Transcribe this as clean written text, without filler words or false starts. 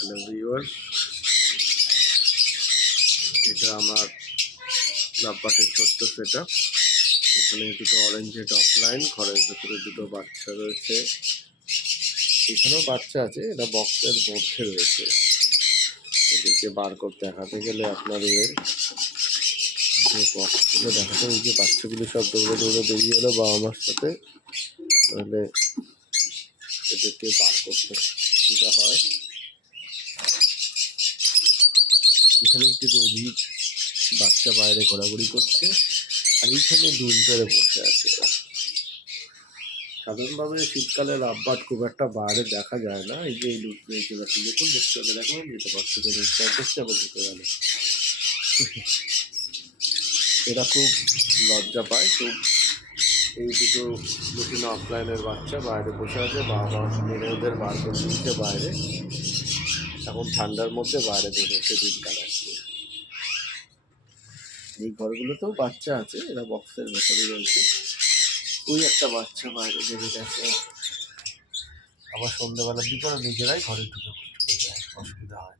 Hello viewers, এটা আমার লাভবাটের ছোট্ট সেটআপ। এখানে দুটো অরেঞ্জ হেড অফলাইন, ঘরের ভেতরে দুটো বাচ্চা রয়েছে। এখানেও বাচ্চা আছে, এটা বক্সের মধ্যে রয়েছে। এদেরকে বার করতে দেখাতে গেলে আপনার এর যে বক্সগুলো দেখাতে, ওই যে বাচ্চাগুলো সব দৌড়ে দৌড়ে বেরিয়ে এলো বাবা মার সাথে, তাহলে এদেরকে বার করতে সুবিধা হয়। এখানে একটি রোজি বাচ্চা বাইরে ঘোরাঘুরি করছে, আর এইখানে দুল ধরে বসে আছে। সাধারণভাবে শীতকালে লাভবার্ড খুব একটা বাইরে দেখা যায় না। এই যে এই লুট নিয়ে চলে আসছে, দেখুন দেখতে হবে, দেখলাম যেতে পারছে চেষ্টা করে ঢুকে গেল। এরা খুব লজ্জা পায় খুব। এই দুটো লুটিনো অফলাইনের বাচ্চা বাইরে বসে আছে, বাবা মেরে ওদের বার করে দিচ্ছে বাইরে। এখন ঠান্ডার মধ্যে বাইরে বসে দিন কাটাচ্ছে। এই ঘরগুলোতেও বাচ্চা আছে, এরা বক্সের ভেতরে রয়েছে। ওই একটা বাচ্চা বাইরে বেরিয়ে গেছে। আবার সন্ধ্যাবেলার দিকে নিজেরাই ঘরে ঢুকে যায়, অসুবিধা হয় না।